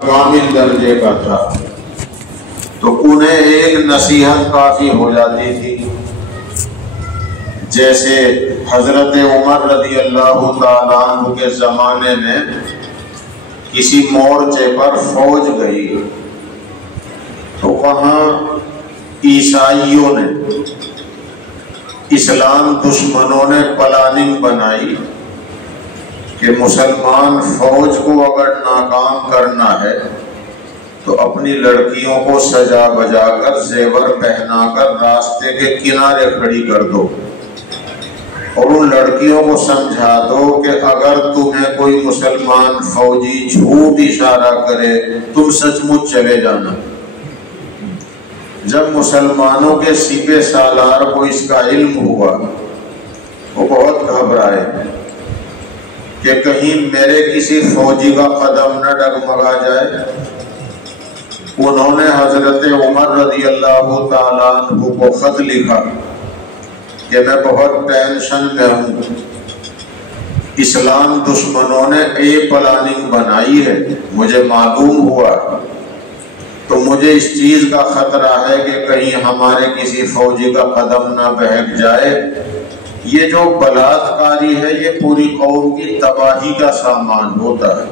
کامل درجے کا تھا تو انہیں ایک نصیحت کافی ہو جاتی تھی. جیسے حضرت عمر رضی اللہ تعالیٰ عنہ کے زمانے میں کسی مورچے پر فوج گئی تو وہاں عیسائیوں نے، اسلام دشمنوں نے پلاننگ بنائی کہ مسلمان فوج کو اگر ناکام کرنا ہے تو اپنی لڑکیوں کو سجا بجا کر زیور پہنا کر راستے کے کنارے کھڑی کر دو اور ان لڑکیوں کو سمجھا دو کہ اگر تمہیں کوئی مسلمان فوجی جھوٹ اشارہ کرے تم سچ مچ چلے جانا. جب مسلمانوں کے سپہ سالار کو اس کا علم ہوا وہ بہت گھبرائے کہ کہیں میرے کسی فوجی کا قدم نہ ڈگمگا جائے. انہوں نے حضرت عمر رضی اللہ تعالیٰ عنہ کو خط لکھا کہ میں بہت ٹینشن میں ہوں، اسلام دشمنوں نے ایک پلاننگ بنائی ہے، مجھے معلوم ہوا، تو مجھے اس چیز کا خطرہ ہے کہ کہیں ہمارے کسی فوجی کا قدم نہ بہک جائے. یہ جو بلاత్కాری ہے یہ پوری قوم کی تباہی کا سامان ہوتا ہے.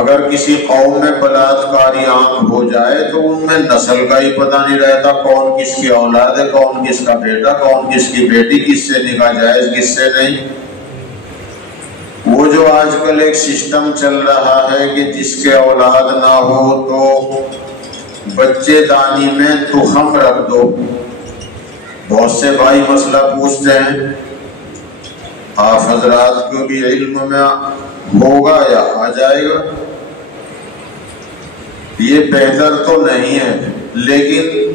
اگر کسی قوم میں بلاత్కాری عام ہو جائے تو ان میں نسل کا ہی پتہ نہیں رہتا، کون کس کی اولاد ہے، کون کس کا بیٹا، کون کس کی بیٹی، کس سے نکاح جائز کس سے نہیں. وہ جو آج کل ایک سسٹم چل رہا ہے کہ جس کے اولاد نہ ہو تو بچے دانی میں تخم رکھ دو. بہت سے بھائی مسئلہ پوچھتے ہیں آپ حضرات کو بھی علم میں ہوگا یا آ جائے گا. یہ بہتر تو نہیں ہے، لیکن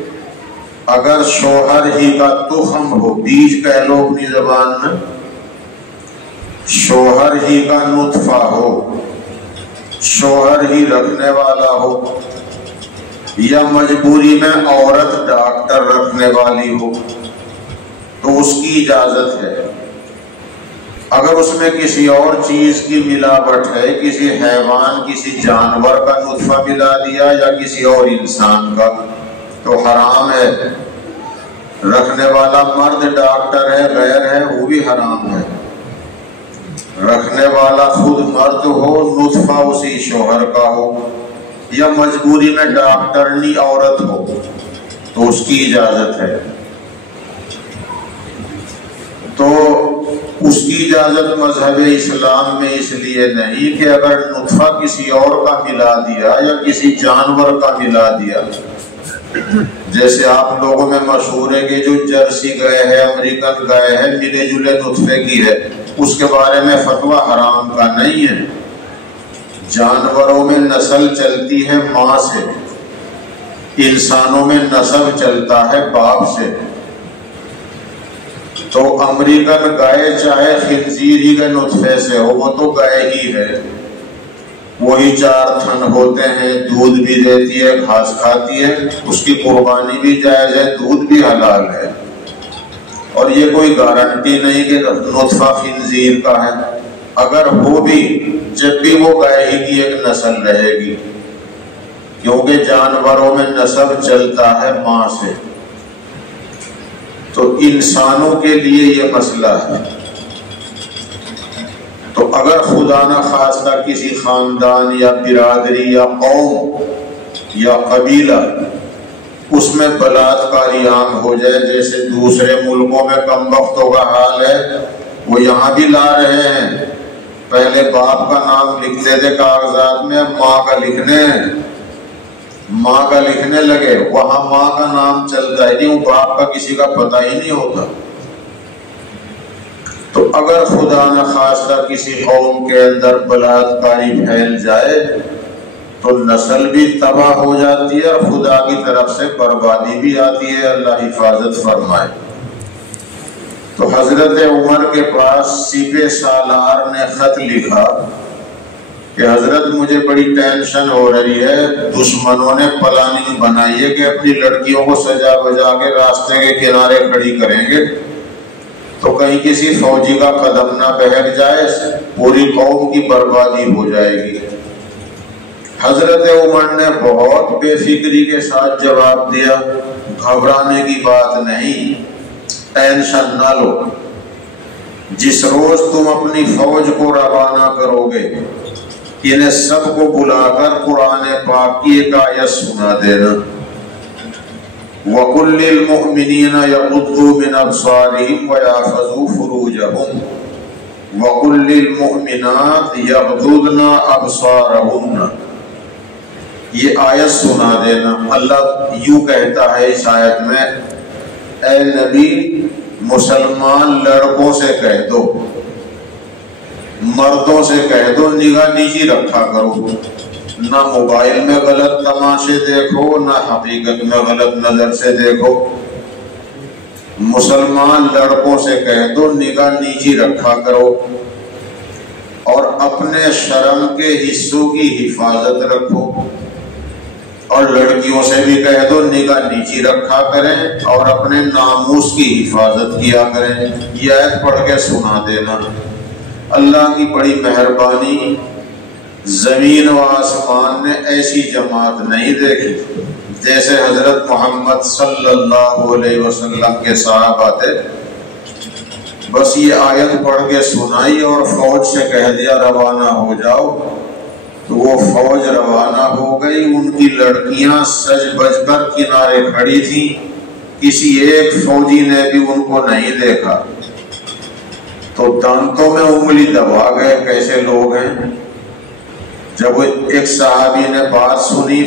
اگر شوہر ہی کا تخم ہو، بیج کہہ لو اپنی زبان میں، شوہر ہی کا نطفہ ہو، شوہر ہی رکھنے والا ہو، یا مجبوری میں عورت ڈاکٹر رکھنے والی ہو تو اس کی اجازت ہے. اگر اس میں کسی اور چیز کی ملاوٹ ہے، کسی حیوان کسی جانور کا نطفہ ملا دیا یا کسی اور انسان کا، تو حرام ہے. رکھنے والا مرد ڈاکٹر ہے غیر ہے وہ بھی حرام ہے. رکھنے والا خود مرد ہو، نطفہ اسی شوہر کا ہو، یا مجبوری میں ڈاکٹرنی عورت ہو تو اس کی اجازت ہے. تو اس کی اجازت مذہب اسلام میں اس لیے نہیں کہ اگر نطفہ کسی اور کا ملا دیا یا کسی جانور کا ملا دیا، جیسے آپ لوگوں میں مشہور ہے کہ جو جرسی گائے ہے، امریکن گائے ہے، ملے جلے نطفے کی ہے، اس کے بارے میں فتویٰ حرام کا نہیں ہے. جانوروں میں نسل چلتی ہے ماں سے، انسانوں میں نسل چلتا ہے باپ سے. تو امریکن گائے چاہے خنزیر ہی کے نطفے سے ہو، وہ تو گائے ہی ہے، وہی 4 تھن ہوتے ہیں، دودھ بھی دیتی ہے، گھاس کھاتی ہے، اس کی قربانی بھی جائز ہے، دودھ بھی حلال ہے. اور یہ کوئی گارنٹی نہیں کہ نطفہ خنزیر کا ہے. اگر ہو بھی جب بھی وہ گائے ہی کی ایک نسل رہے گی، کیونکہ جانوروں میں نسب چلتا ہے ماں سے. تو انسانوں کے لیے یہ مسئلہ ہے. تو اگر خدا نہ خواستہ کسی خاندان یا برادری یا قوم یا قبیلہ اس میں بلاత్కాری عام ہو جائے، جیسے دوسرے ملکوں میں کم بختوں کا حال ہے، وہ یہاں بھی لا رہے ہیں. پہلے باپ کا نام لکھتے تھے کاغذات میں، ماں کا لکھنے لگے. وہاں ماں کا نام چلتا ہے نہیں، باپ کا کسی کا پتہ ہی نہیں ہوتا. تو اگر خدا نہ خواستہ کسی قوم کے اندر بلاత్కాری پھیل جائے تو نسل بھی تباہ ہو جاتی ہے اور خدا کی طرف سے بربادی بھی آتی ہے. اللہ حفاظت فرمائے. تو حضرت عمر کے پاس سپہ سالار نے خط لکھا کہ حضرت مجھے بڑی ٹینشن ہو رہی ہے، دشمنوں نے پلاننگ بنائی ہے کہ اپنی لڑکیوں کو سجا بجا کے راستے کے کنارے کھڑی کریں گے تو کہیں کسی فوجی کا قدم نہ بہک جائے، پوری قوم کی بربادی ہو جائے گی۔ حضرت عمر نے بہت بے فکری کے ساتھ جواب دیا، گھبرانے کی بات نہیں، ٹینشن نہ لو، جس روز تم اپنی فوج کو روانہ کرو گے انہیں سب کو بلا کر قرآن پاک کی ایک آیت سنا دینا، وَقُلْ لِلْمُؤْمِنِينَ يَغُضُّوا مِنْ أَبْصَارِهِمْ وَيَحْفَظُوا فُرُوجَهُمْ وَقُلْ لِلْمُؤْمِنَاتِ يَغْضُضْنَ أَبْصَارَهُنَّ، یہ آیت سنا دینا۔ اللہ یوں کہتا ہے اس آیت میں، اے نبی مسلمان لڑکوں سے کہہ دو، مردوں سے کہہ دو نگاہ نیچی رکھا کرو، نہ موبائل میں غلط تماشے دیکھو، نہ حقیقت میں غلط نظر سے دیکھو۔ مسلمان لڑکوں سے کہہ دو نگاہ نیچی رکھا کرو، اور اپنے شرم کے حصوں کی حفاظت رکھو، اور لڑکیوں سے بھی کہہ دو نگاہ نیچی رکھا کریں اور اپنے ناموس کی حفاظت کیا کریں۔ یہ آیت پڑھ کے سنا دینا۔ اللہ کی بڑی مہربانی، زمین و آسمان نے ایسی جماعت نہیں دیکھی جیسے حضرت محمد صلی اللہ علیہ وسلم کے صحابہ تھے۔ بس یہ آیت پڑھ کے سنائی اور فوج سے کہہ دیا روانہ ہو جاؤ، تو وہ فوج روانہ ہو گئی۔ ان کی لڑکیاں سج بج کر کنارے کھڑی تھیں، کسی ایک فوجی نے بھی ان کو نہیں دیکھا، تو دانتوں میں انگلی دبا گئے کیسے لوگ ہیں۔ جب ایک صحابی نے بات سنی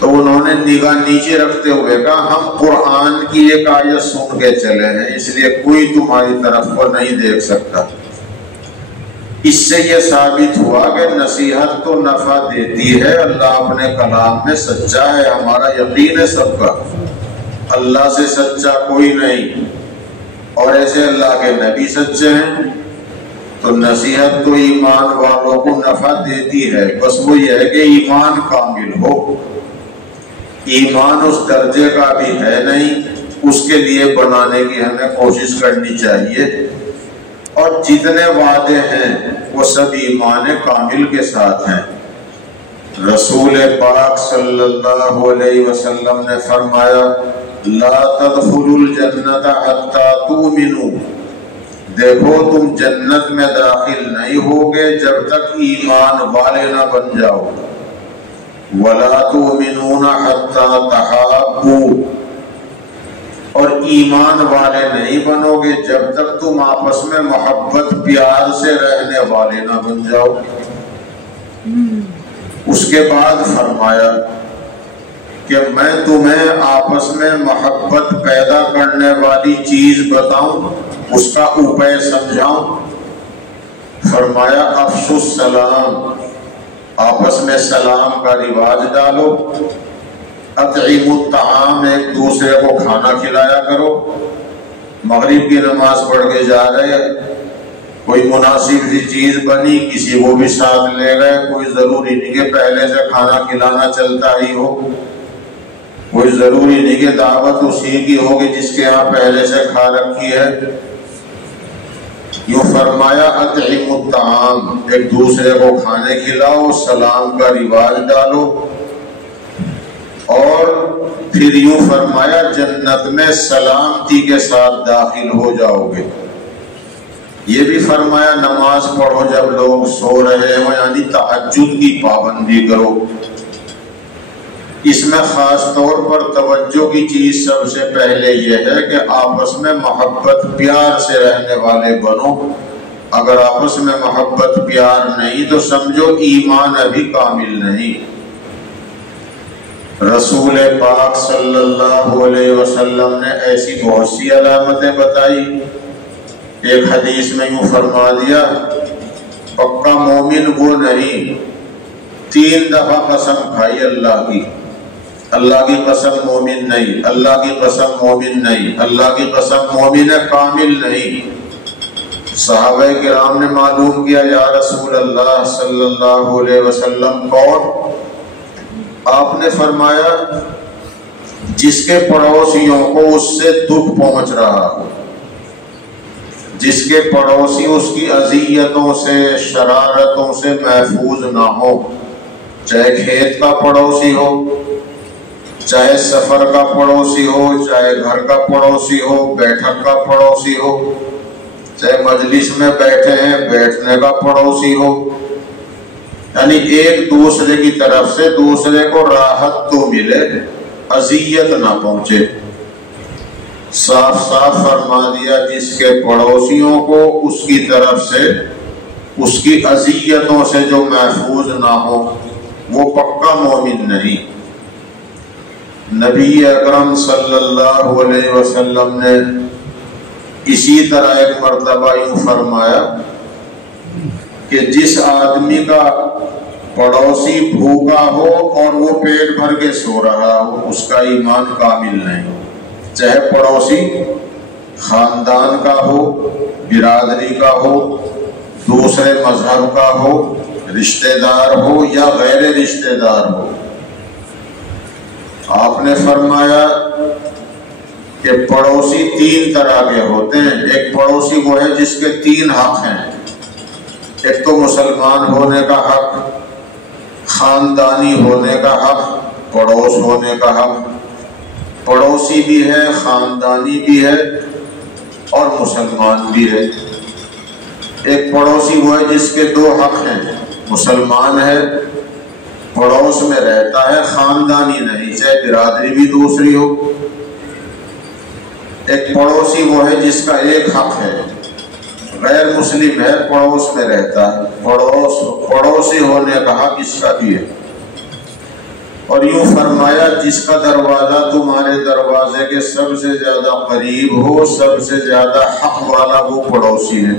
تو انہوں نے نگاہ نیچے رکھتے ہوئے کہا، ہم قرآن کی ایک آیت سن کے چلے ہیں، اس لیے کوئی تمہاری طرف کو نہیں دیکھ سکتا۔ اس سے یہ ثابت ہوا کہ نصیحت تو نفع دیتی ہے، اللہ اپنے کلام میں سچا ہے، ہمارا یقین ہے سب کا، اللہ سے سچا کوئی نہیں، اور ایسے اللہ کے نبی سچے ہیں۔ تو نصیحت تو ایمان والوں کو نفع دیتی ہے، بس وہ یہ ہے کہ ایمان کامل ہو۔ ایمان اس درجے کا بھی ہے نہیں، اس کے لیے بنانے کی ہمیں کوشش کرنی چاہیے، اور جتنے وعدے ہیں وہ سب ایمان کامل کے ساتھ ہیں۔ رسول پاک صلی اللہ علیہ وسلم نے فرمایا، لا تدخلوا الجنت حتی تؤمنوا، دیکھو تم جنت میں داخل نہیں ہوگے جب تک ایمان والے نہ بن جاؤ، ولا تؤمنون حتی تحابوا، اور ایمان والے نہیں بنو گے جب تک تم آپس میں محبت پیار سے رہنے والے نہ بن جاؤ۔ اس کے بعد فرمایا کہ میں تمہیں آپس میں محبت پیدا کرنے والی چیز بتاؤں، اس کا اپے سمجھاؤں۔ فرمایا افشوا السلام، آپس میں سلام کا رواج ڈالو، اطعموا الطعام، ایک دوسرے کو کھانا کھلایا کرو۔ مغرب کی نماز پڑھ کے جا رہے، کوئی مناسب سی چیز بنی، کسی کو بھی ساتھ لے گئے، کوئی ضروری نہیں کہ پہلے سے کھانا کھلانا چلتا ہی ہو، کوئی ضروری نہیں کہ دعوت اسی کی ہوگی جس کے ہاں پہلے سے کھا رکھی ہے۔ یوں فرمایا اطعموا الطعام، ایک دوسرے کو کھانے کھلاؤ، سلام کا رواج ڈالو، اور پھر یوں فرمایا جنت میں سلامتی کے ساتھ داخل ہو جاؤ گے۔ یہ بھی فرمایا نماز پڑھو جب لوگ سو رہے ہوں، یعنی تہجد کی پابندی کرو۔ اس میں خاص طور پر توجہ کی چیز سب سے پہلے یہ ہے کہ آپس میں محبت پیار سے رہنے والے بنو۔ اگر آپس میں محبت پیار نہیں تو سمجھو ایمان ابھی کامل نہیں۔ رسول پاک صلی اللہ علیہ وسلم نے ایسی بہت سی علامتیں بتائی۔ ایک حدیث میں یوں فرما دیا، پکا مومن وہ نہیں، 3 دفعہ قسم کھائی اللہ کی، اللہ کی قسم مومن نہیں، اللہ کی قسم مومن نہیں، اللہ کی قسم مومن کامل نہیں۔ صحابہ کرام نے معلوم کیا، یا رسول اللہ صلی اللہ علیہ وسلم کون؟ آپ نے فرمایا جس کے پڑوسیوں کو اس سے دکھ پہنچ رہا ہو، جس کے پڑوسی اس کی اذیتوں سے شرارتوں سے محفوظ نہ ہو، چاہے کھیت کا پڑوسی ہو، چاہے سفر کا پڑوسی ہو، چاہے گھر کا پڑوسی ہو، بیٹھک کا پڑوسی ہو، چاہے مجلس میں بیٹھے ہیں بیٹھنے کا پڑوسی ہو، یعنی ایک دوسرے کی طرف سے دوسرے کو راحت تو ملے، اذیت نہ پہنچے۔ صاف صاف فرما دیا جس کے پڑوسیوں کو اس کی طرف سے اس کی اذیتوں سے جو محفوظ نہ ہو وہ پکا مومن نہیں۔ نبی اکرم صلی اللہ علیہ وسلم نے اسی طرح ایک مرتبہ یوں فرمایا کہ جس آدمی کا پڑوسی بھوکا ہو اور وہ پیٹ بھر کے سو رہا ہو اس کا ایمان کامل نہیں، چاہے پڑوسی خاندان کا ہو، برادری کا ہو، دوسرے مذہب کا ہو، رشتہ دار ہو یا غیر رشتہ دار ہو۔ آپ نے فرمایا کہ پڑوسی تین طرح کے ہوتے ہیں۔ ایک پڑوسی وہ ہے جس کے تین حق ہیں، ایک تو مسلمان ہونے کا حق، خاندانی ہونے کا حق، پڑوس ہونے کا حق۔ پڑوسی بھی ہے، خاندانی بھی ہے اور مسلمان بھی ہے۔ ایک پڑوسی وہ ہے جس کے دو حق ہیں، مسلمان ہے، پڑوس میں رہتا ہے، خاندانی نہیں، چاہے برادری بھی دوسری ہو۔ ایک پڑوسی وہ ہے جس کا ایک حق ہے، غیر مسلم ہے، پڑوس میں رہتا ہے، پڑوسی ہونے کا حق اس کا بھی ہے۔ اور یوں فرمایا جس کا دروازہ تمہارے دروازے کے سب سے زیادہ قریب ہو، سب سے زیادہ حق والا وہ پڑوسی ہے۔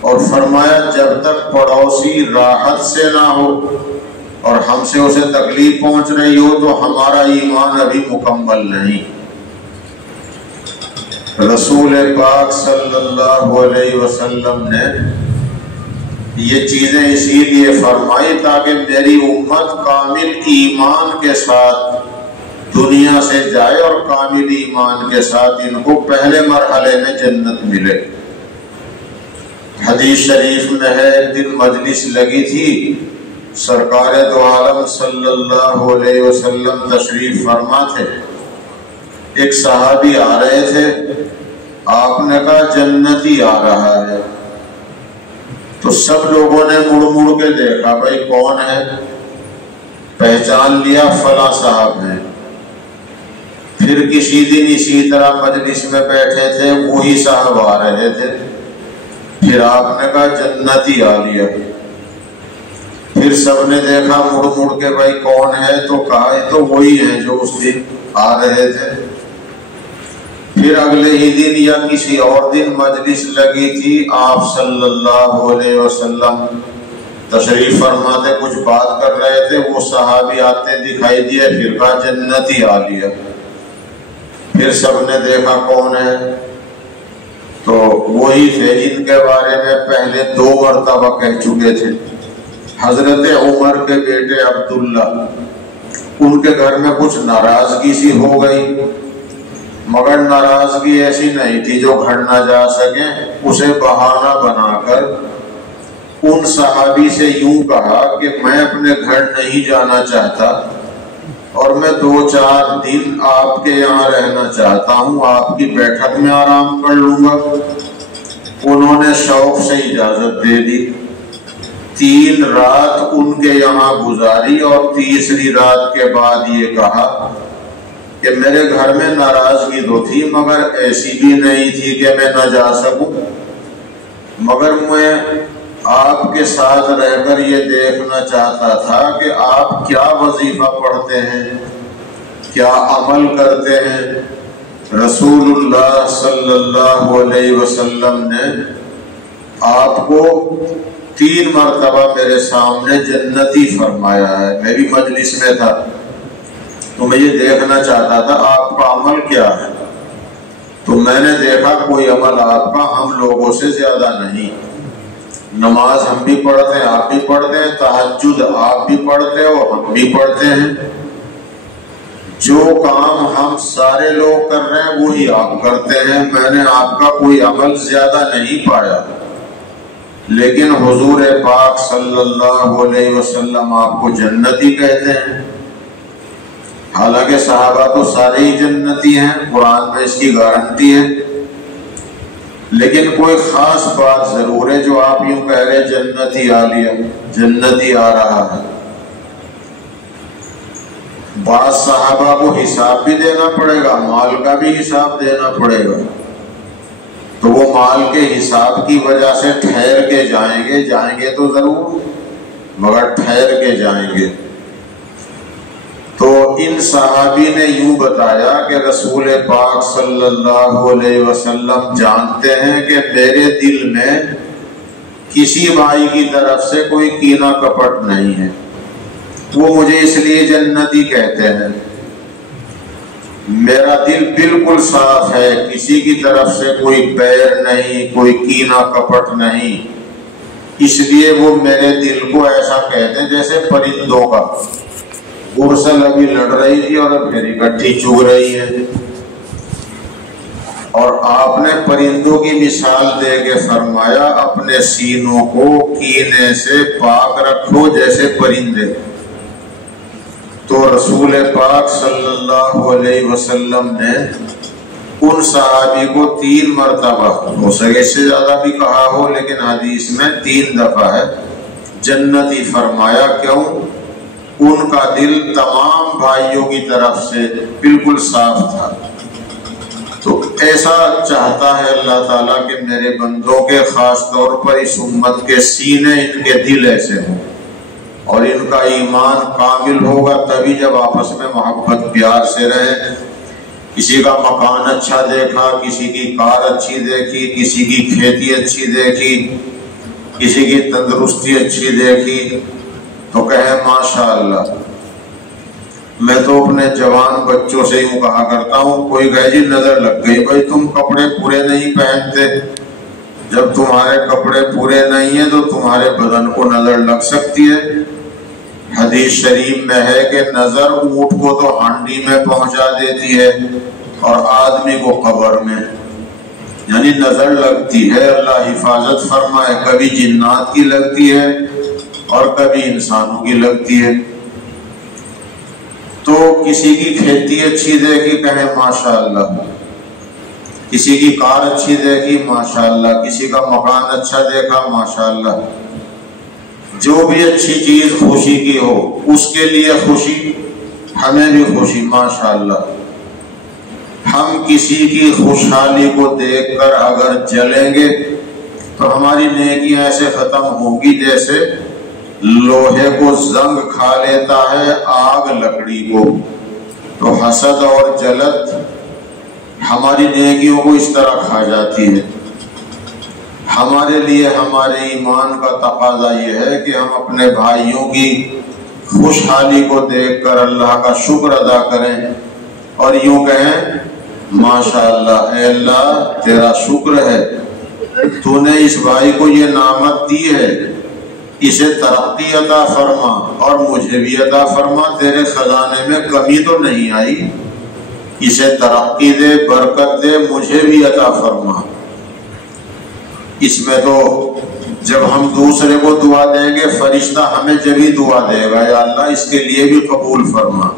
اور فرمایا جب تک پڑوسی راحت سے نہ ہو اور ہم سے اسے تکلیف پہنچ رہی ہو تو ہمارا ایمان ابھی مکمل نہیں۔ رسول پاک صلی اللہ علیہ وسلم نے یہ چیزیں اسی لیے فرمائی تاکہ میری امت کامل ایمان کے ساتھ دنیا سے جائے اور کامل ایمان کے ساتھ ان کو پہلے مرحلے میں جنت ملے۔ حدیث شریف میں ہے ایک دن مجلس لگی تھی، سرکار دو عالم صلی اللہ علیہ وسلم تشریف فرما تھے، ایک صحابی آ رہے تھے، آپ نے کہا جنتی آ رہا ہے، تو سب لوگوں نے مڑ مڑ کے دیکھا، بھائی کون ہے؟ پہچان لیا فلاں صاحب ہیں۔ پھر کسی دن اسی طرح مجلس میں بیٹھے تھے، وہی صاحب آ رہے تھے، پھر آپ نے کہا جنتی آ لیا۔ پھر سب نے دیکھا مڑ مڑ کے، بھائی کون ہے؟ تو کہا یہ تو وہی ہیں جو اس دن آ رہے تھے۔ پھر اگلے ہی دن یا کسی اور دن مجلس لگی تھی، آپ صلی اللہ علیہ وسلم تشریف فرماتے کچھ بات کر رہے تھے، وہ صحابی آتے دکھائی دیے، پھر کہا جنتی آ لیا۔ پھر سب نے دیکھا کون ہے، تو وہی تھے جن کے بارے میں پہلے 2 مرتبہ کہہ چکے تھے، حضرت عمر کے بیٹے عبداللہ۔ ان کے گھر میں کچھ ناراضگی سی ہو گئی، مگر ناراضگی ایسی نہیں تھی جو گھڑ نہ جا سکے۔ اسے بہانہ بنا کر ان صحابی سے یوں کہا کہ میں اپنے گھر نہیں جانا چاہتا اور میں 2-4 دن آپ کے یہاں رہنا چاہتا ہوں، آپ کی بیٹھک میں آرام کر لوں گا۔ انہوں نے شوق سے اجازت دے دی۔ 3 رات ان کے یہاں گزاری اور تیسری رات کے بعد یہ کہا کہ میرے گھر میں ناراضگی تو تھی مگر ایسی بھی نہیں تھی کہ میں نہ جا سکوں، مگر میں آپ کے ساتھ رہ کر یہ دیکھنا چاہتا تھا کہ آپ کیا وظیفہ پڑھتے ہیں، کیا عمل کرتے ہیں۔ رسول اللہ صلی اللہ علیہ وسلم نے آپ کو 3 مرتبہ میرے سامنے جنتی فرمایا ہے، میں بھی مجلس میں تھا تو میں یہ دیکھنا چاہتا تھا آپ کا عمل کیا ہے، تو میں نے دیکھا کوئی عمل آپ کا ہم لوگوں سے زیادہ نہیں۔ نماز ہم بھی پڑھتے ہیں، آپ بھی پڑھتے ہیں، تہجد آپ بھی پڑھتے ہو، ہم بھی پڑھتے ہیں، جو کام ہم سارے لوگ کر رہے ہیں وہی آپ کرتے ہیں، میں نے آپ کا کوئی عمل زیادہ نہیں پایا، لیکن حضور پاک صلی اللہ علیہ وسلم آپ کو جنتی کہتے ہیں، حالانکہ صحابہ تو سارے ہی جنتی ہیں، قرآن میں اس کی گارنٹی ہے، لیکن کوئی خاص بات ضرور ہے جو آپ یوں کہہ رہے جنتی آ لیا، جنتی آ رہا ہے۔ بعض صحابہ کو حساب بھی دینا پڑے گا، مال کا بھی حساب دینا پڑے گا، تو وہ مال کے حساب کی وجہ سے ٹھہر کے جائیں گے تو ضرور، مگر ٹھہر کے جائیں گے۔ تو ان صحابی نے یوں بتایا کہ رسول پاک صلی اللہ علیہ وسلم جانتے ہیں کہ میرے دل میں کسی بھائی کی طرف سے کوئی کینہ کپٹ نہیں ہے، وہ مجھے اس لیے جنتی کہتے ہیں، میرا دل بالکل صاف ہے، کسی کی طرف سے کوئی بیر نہیں، کوئی کینہ کپٹ نہیں، اس لیے وہ میرے دل کو ایسا کہتے ہیں جیسے پرندوں کا، گرسل ابھی لڑ رہی تھی اور اب پھر اکٹھی چگ رہی ہے، اور آپ نے پرندوں کی مثال دے کے فرمایا اپنے سینوں کو کینے سے پاک رکھو جیسے پرندے۔ تو رسول پاک صلی اللہ علیہ وسلم نے ان صحابی کو 3 مرتبہ، ہو سکے اس سے زیادہ بھی کہا ہو لیکن حدیث میں 3 دفعہ ہے، جنتی فرمایا۔ کیوں؟ ان کا دل تمام بھائیوں کی طرف سے بالکل صاف تھا۔ تو ایسا چاہتا ہے اللہ تعالیٰ کہ میرے بندوں کے خاص طور پر اس امت کے سینے، ان کے دل ایسے ہوں، اور ان کا ایمان کامل ہوگا تبھی جب آپس میں محبت پیار سے رہے۔ کسی کا مکان اچھا دیکھا، کسی کی کار اچھی دیکھی، کسی کی کھیتی اچھی دیکھی، کسی کی تندرستی اچھی دیکھی تو کہے ماشاءاللہ۔ میں تو اپنے جوان بچوں سے یوں کہا کرتا ہوں، کوئی کہے جی نظر لگ گئی، بھائی تم کپڑے پورے نہیں پہنتے، جب تمہارے کپڑے پورے نہیں ہیں تو تمہارے بدن کو نظر لگ سکتی ہے۔ حدیث شریف میں ہے کہ نظر اونٹ کو تو ہانڈی میں پہنچا دیتی ہے اور آدمی کو قبر میں، یعنی نظر لگتی ہے، اللہ حفاظت فرمائے، کبھی جنات کی لگتی ہے اور کبھی انسانوں کی لگتی ہے۔ تو کسی کی کھیتی اچھی دیکھی کہے ماشاءاللہ، کسی کی کار اچھی دیکھی ماشاءاللہ، کسی کا مکان اچھا دیکھا ماشاءاللہ۔ جو بھی اچھی چیز خوشی کی ہو اس کے لیے خوشی، ہمیں بھی خوشی ماشاءاللہ۔ ہم کسی کی خوشحالی کو دیکھ کر اگر جلیں گے تو ہماری نیکیاں ایسے ختم ہوں گی جیسے لوہے کو زنگ کھا لیتا ہے آگ لکڑی کو، تو حسد اور جلد ہماری نیکیوں کو اس طرح کھا جاتی ہے۔ ہمارے لیے ہمارے ایمان کا تقاضا یہ ہے کہ ہم اپنے بھائیوں کی خوشحالی کو دیکھ کر اللہ کا شکر ادا کریں اور یوں کہیں ماشاءاللہ، اے اللہ تیرا شکر ہے، تو نے اس بھائی کو یہ نعمت دی ہے، اسے ترقی عطا فرما اور مجھے بھی عطا فرما، تیرے خزانے میں کمی تو نہیں آئی، اسے ترقی دے، برکت دے، مجھے بھی عطا فرما۔ اس میں تو جب ہم دوسرے کو دعا دیں گے فرشتہ ہمیں جبھی دعا دے گا، یا اللہ اس کے لیے بھی قبول فرما۔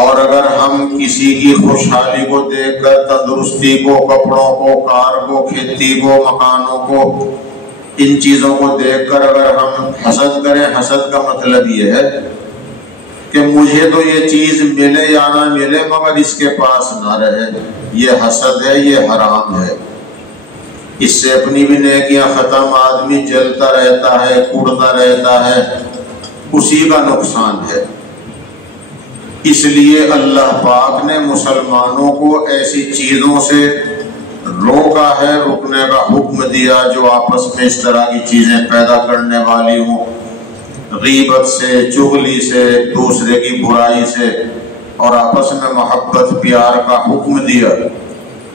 اور اگر ہم کسی کی خوشحالی کو دیکھ کر، تندرستی کو، کپڑوں کو، کار کو، کھیتی کو، مکانوں کو، ان چیزوں کو دیکھ کر اگر ہم حسد کریں، حسد کا مطلب یہ ہے کہ مجھے تو یہ چیز ملے یا نہ ملے مگر اس کے پاس نہ رہے، یہ حسد ہے، یہ حرام ہے، اس سے اپنی بھی نیکیاں ختم، آدمی جلتا رہتا ہے، کوڑتا رہتا ہے، اسی کا نقصان ہے۔ اس لیے اللہ پاک نے مسلمانوں کو ایسی چیزوں سے روکا ہے، رکنے کا حکم دیا جو آپس میں اس طرح کی چیزیں پیدا کرنے والی ہوں، غیبت سے، چغلی سے، دوسرے کی برائی سے، اور آپس میں محبت پیار کا حکم دیا،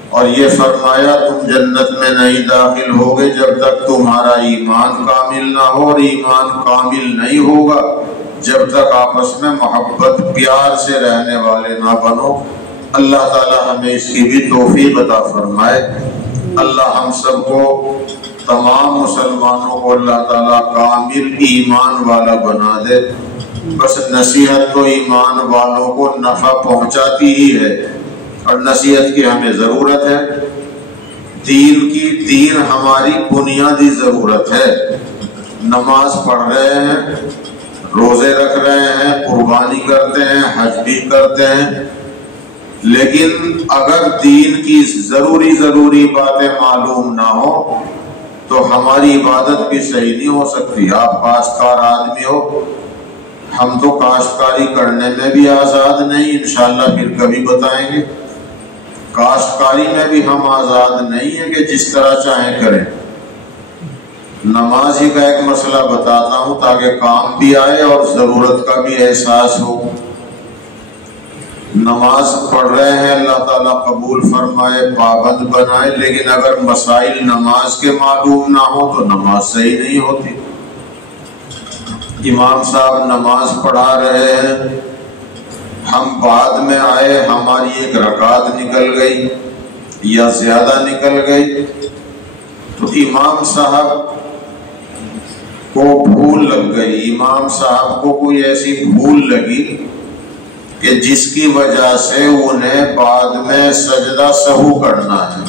اور یہ فرمایا تم جنت میں نہیں داخل ہوگے جب تک تمہارا ایمان کامل نہ ہو، اور ایمان کامل نہیں ہوگا جب تک آپس میں محبت پیار سے رہنے والے نہ بنو۔ اللہ تعالی ہمیں اس کی بھی توفیق عطا فرمائے۔ اللہ ہم سب کو، تمام مسلمانوں کو اللہ تعالیٰ کامل ایمان والا بنا دے۔ بس نصیحت تو ایمان والوں کو نفع پہنچاتی ہی ہے، اور نصیحت کی ہمیں ضرورت ہے۔ دین ہماری بنیادی ضرورت ہے۔ نماز پڑھ رہے ہیں، روزے رکھ رہے ہیں، قربانی کرتے ہیں، حج بھی کرتے ہیں، لیکن اگر دین کی ضروری باتیں معلوم نہ ہو تو ہماری عبادت بھی صحیح نہیں ہو سکتی۔ آپ کاشتکار آدمی ہو، ہم تو کاشتکاری کرنے میں بھی آزاد نہیں، انشاءاللہ پھر کبھی بتائیں گے۔ کاشتکاری میں بھی ہم آزاد نہیں ہیں کہ جس طرح چاہیں کریں۔ نماز ہی کا ایک مسئلہ بتاتا ہوں تاکہ کام بھی آئے اور ضرورت کا بھی احساس ہو۔ نماز پڑھ رہے ہیں، اللہ تعالیٰ قبول فرمائے، پابند بنائے، لیکن اگر مسائل نماز کے معلوم نہ ہو تو نماز صحیح نہیں ہوتی۔ امام صاحب نماز پڑھا رہے ہیں، ہم بعد میں آئے، ہماری ایک رکعت نکل گئی یا زیادہ نکل گئی، تو امام صاحب کو بھول لگ گئی۔ امام صاحب کو کوئی ایسی بھول لگی کہ جس کی وجہ سے انہیں بعد میں سجدہ سہو کرنا ہے۔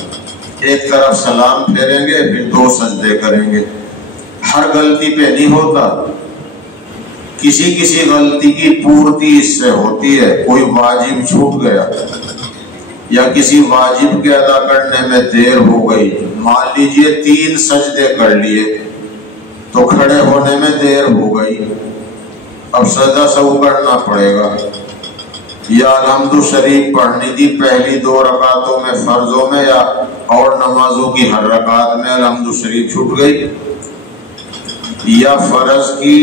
ایک طرف سلام پھیریں گے، پھر 2 سجدے کریں گے۔ ہر غلطی پہ نہیں ہوتا، کسی غلطی کی پورتی اس سے ہوتی ہے۔ کوئی واجب چھوٹ گیا یا کسی واجب کے ادا کرنے میں دیر ہو گئی، مان لیجئے 3 سجدے کر لیے تو کھڑے ہونے میں دیر ہو گئی، اب سجدہ سہو کرنا پڑے گا۔ یا الحمد شریف پڑھنی تھی پہلی 2 رکعتوں میں، فرضوں میں یا اور نمازوں کی ہر رکعت میں الحمد شریف چھوٹ گئی، یا فرض کی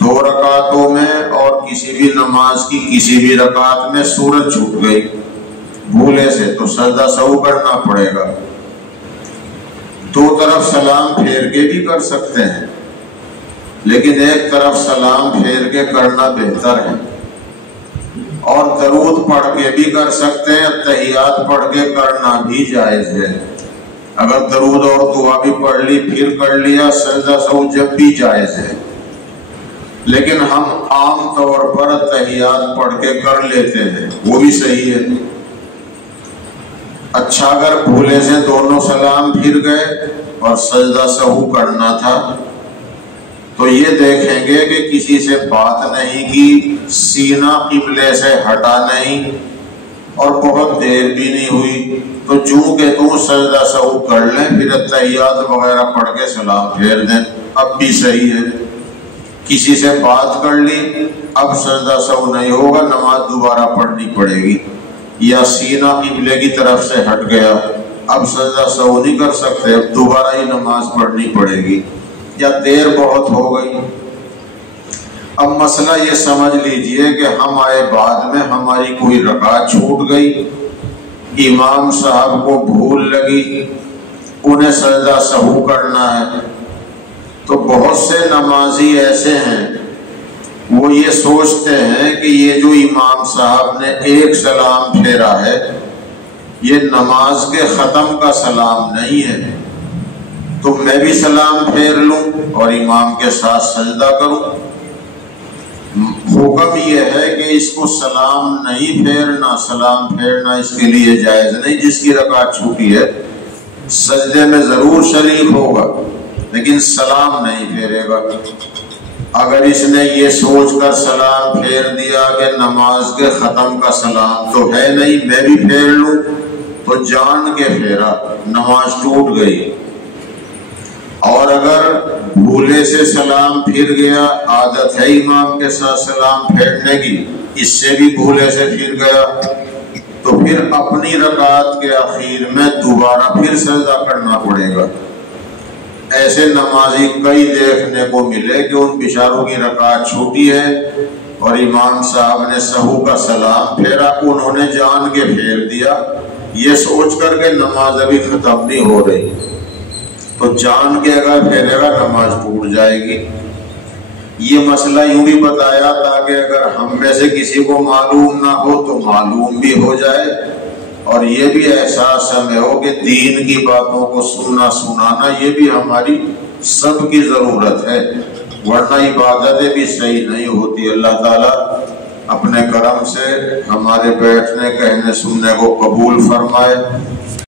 2 رکعتوں میں اور کسی بھی نماز کی کسی بھی رکعت میں سورج چھوٹ گئی بھولے سے، تو سجدہ سہو کرنا پڑے گا۔ 2 طرف سلام پھیر کے بھی کر سکتے ہیں، لیکن ایک طرف سلام پھیر کے کرنا بہتر ہے، اور درود پڑھ کے بھی کر سکتے ہیں، تحیات پڑھ کے کرنا بھی جائز ہے۔ اگر درود اور دعا بھی پڑھ لی پھر کر لیا، سجدہ سہو جب بھی جائز ہے، لیکن ہم عام طور پر تحیات پڑھ کے کر لیتے ہیں، وہ بھی صحیح ہے۔ اچھا اگر بھولے سے دونوں سلام پھر گئے اور سجدہ سہو کرنا تھا تو یہ دیکھیں گے کہ کسی سے بات نہیں کی، سینہ قبلے سے ہٹا نہیں، اور بہت دیر بھی نہیں ہوئی، تو جو کہ تم سجدہ سہو کر لیں، پھر تحیات وغیرہ پڑھ کے سلام پھیر دیں، اب بھی صحیح ہے۔ کسی سے بات کر لی، اب سجدہ سہو نہیں ہوگا، نماز دوبارہ پڑھنی پڑے گی، یا سینہ قبلے کی طرف سے ہٹ گیا، اب سجدہ سہو نہیں کر سکتے، اب دوبارہ ہی نماز پڑھنی پڑے گی، یا دیر بہت ہو گئی۔ اب مسئلہ یہ سمجھ لیجئے کہ ہم آئے بعد میں، ہماری کوئی رکعت چھوٹ گئی، امام صاحب کو بھول لگی، انہیں سجدہ سہو کرنا ہے، تو بہت سے نمازی ایسے ہیں وہ یہ سوچتے ہیں کہ یہ جو امام صاحب نے ایک سلام پھیرا ہے یہ نماز کے ختم کا سلام نہیں ہے، تو میں بھی سلام پھیر لوں اور امام کے ساتھ سجدہ کروں۔ حکم یہ ہے کہ اس کو سلام نہیں پھیرنا، سلام پھیرنا اس کے لیے جائز نہیں۔ جس کی رکعت چھوٹی ہے سجدے میں ضرور شریک ہوگا لیکن سلام نہیں پھیرے گا۔ اگر اس نے یہ سوچ کر سلام پھیر دیا کہ نماز کے ختم کا سلام تو ہے نہیں، میں بھی پھیر لوں، تو جان کے پھیرا، نماز ٹوٹ گئی۔ اور اگر بھولے سے سلام پھر گیا، عادت ہے امام کے ساتھ سلام پھیرنے کی، اس سے بھی بھولے سے پھر گیا، تو پھر اپنی رکعت کے اخیر میں دوبارہ پھر سجدہ کرنا پڑے گا۔ ایسے نمازی کئی دیکھنے کو ملے کہ ان بیچاروں کی رکعت چھوٹی ہے اور امام صاحب نے سہو کا سلام پھیرا، انہوں نے جان کے پھیر دیا، یہ سوچ کر کے نماز ابھی ختم نہیں ہو رہی، تو جان کے اگر پھیرے گا نماز ٹوٹ جائے گی۔ یہ مسئلہ یوں بھی بتایا تاکہ اگر ہم میں سے کسی کو معلوم نہ ہو تو معلوم بھی ہو جائے، اور یہ بھی احساس ہمیں ہو کہ دین کی باتوں کو سننا سنانا یہ بھی ہماری سب کی ضرورت ہے، ورنہ عبادتیں بھی صحیح نہیں ہوتی۔ اللہ تعالیٰ اپنے کرم سے ہمارے بیٹھنے کہنے سننے کو قبول فرمائے۔